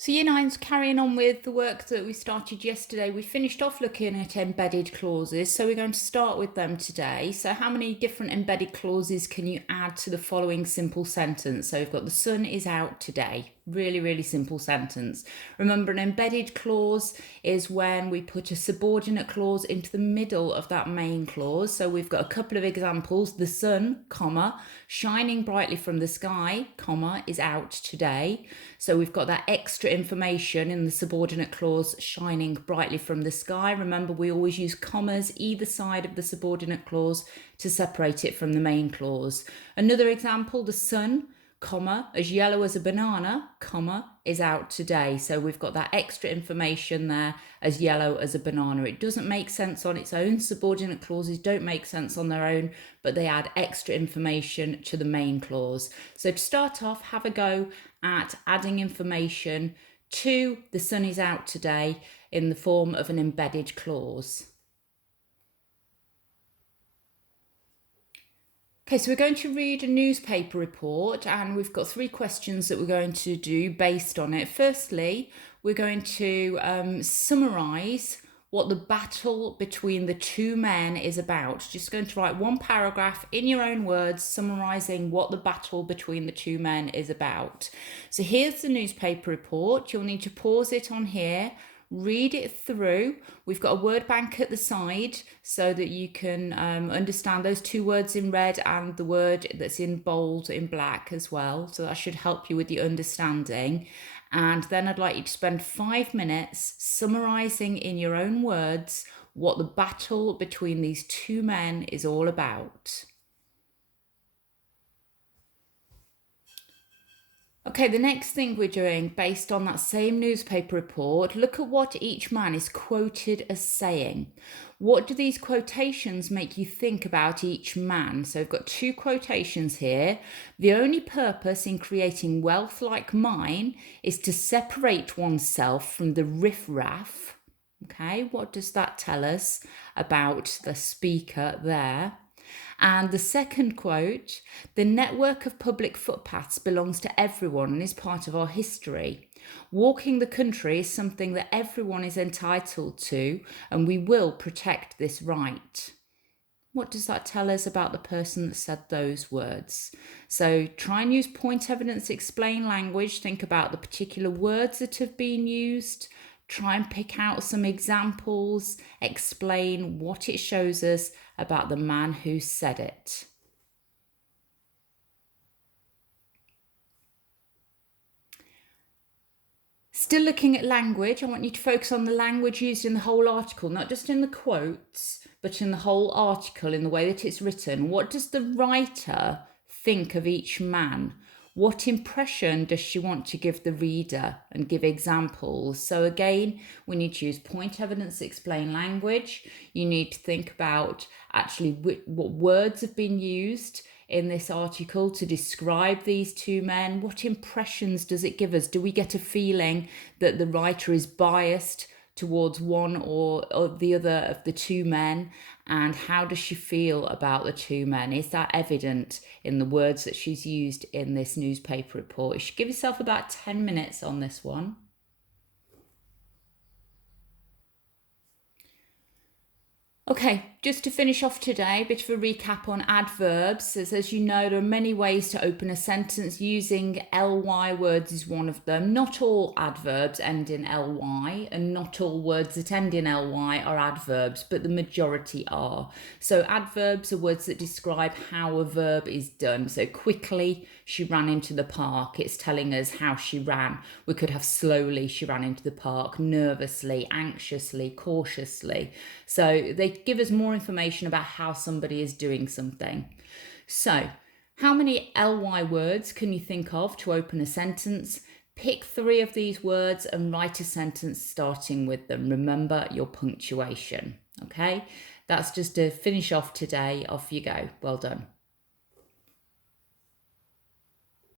So Year 9's carrying on with the work that we started yesterday. We finished off looking at embedded clauses, so we're going to start with them today. So how many different embedded clauses can you add to the following simple sentence? So we've got the sun is out today. Really, really simple sentence. Remember, an embedded clause is when we put a subordinate clause into the middle of that main clause. So we've got a couple of examples. The sun, comma, shining brightly from the sky, comma, is out today. So we've got that extra information in the subordinate clause, shining brightly from the sky. Remember, we always use commas either side of the subordinate clause to separate it from the main clause. Another example, the sun, comma, as yellow as a banana, comma, is out today. So we've got that extra information there, as yellow as a banana. It doesn't make sense on its own. Subordinate clauses don't make sense on their own, but they add extra information to the main clause. So to start off, have a go at adding information to the sun is out today in the form of an embedded clause. Okay, so we're going to read a newspaper report and we've got 3 questions that we're going to do based on it. Firstly, we're going to summarise what the battle between the 2 men is about. Just going to write 1 paragraph in your own words summarising what the battle between the 2 men is about. So here's the newspaper report. You'll need to pause it on here, read it through. We've got a word bank at the side so that you can understand those 2 words in red and the word that's in bold in black as well. So that should help you with your understanding. And then I'd like you to spend 5 minutes summarising in your own words what the battle between these 2 men is all about. Okay, the next thing we're doing, based on that same newspaper report, look at what each man is quoted as saying. What do these quotations make you think about each man? So we've got 2 quotations here. The only purpose in creating wealth like mine is to separate oneself from the riffraff. Okay, what does that tell us about the speaker there? And the second quote, the network of public footpaths belongs to everyone and is part of our history. Walking the country is something that everyone is entitled to, and we will protect this right. What does that tell us about the person that said those words? So try and use point evidence, explain language, think about the particular words that have been used. Try and pick out some examples, explain what it shows us about the man who said it. Still looking at language, I want you to focus on the language used in the whole article, not just in the quotes, but in the whole article, in the way that it's written. What does the writer think of each man? What impression does she want to give the reader, and give examples? So again, we need to use point evidence, explain language. You need to think about actually what words have been used in this article to describe these 2 men. What impressions does it give us? Do we get a feeling that the writer is biased towards one or the other of the 2 men? And how does she feel about the 2 men? Is that evident in the words that she's used in this newspaper report? You should give yourself about 10 minutes on this one. Okay, just to finish off today, a bit of a recap on adverbs. As you know, there are many ways to open a sentence. Using ly words is one of them. Not all adverbs end in ly, and not all words that end in ly are adverbs, but the majority are. So adverbs are words that describe how a verb is done. So quickly, she ran into the park. It's telling us how she ran. We could have slowly, she ran into the park, nervously, anxiously, cautiously. So they give us more information about how somebody is doing something. So, how many ly words can you think of to open a sentence? Pick 3 of these words and write a sentence starting with them. Remember your punctuation, okay? That's just to finish off today. Off you go. Well done.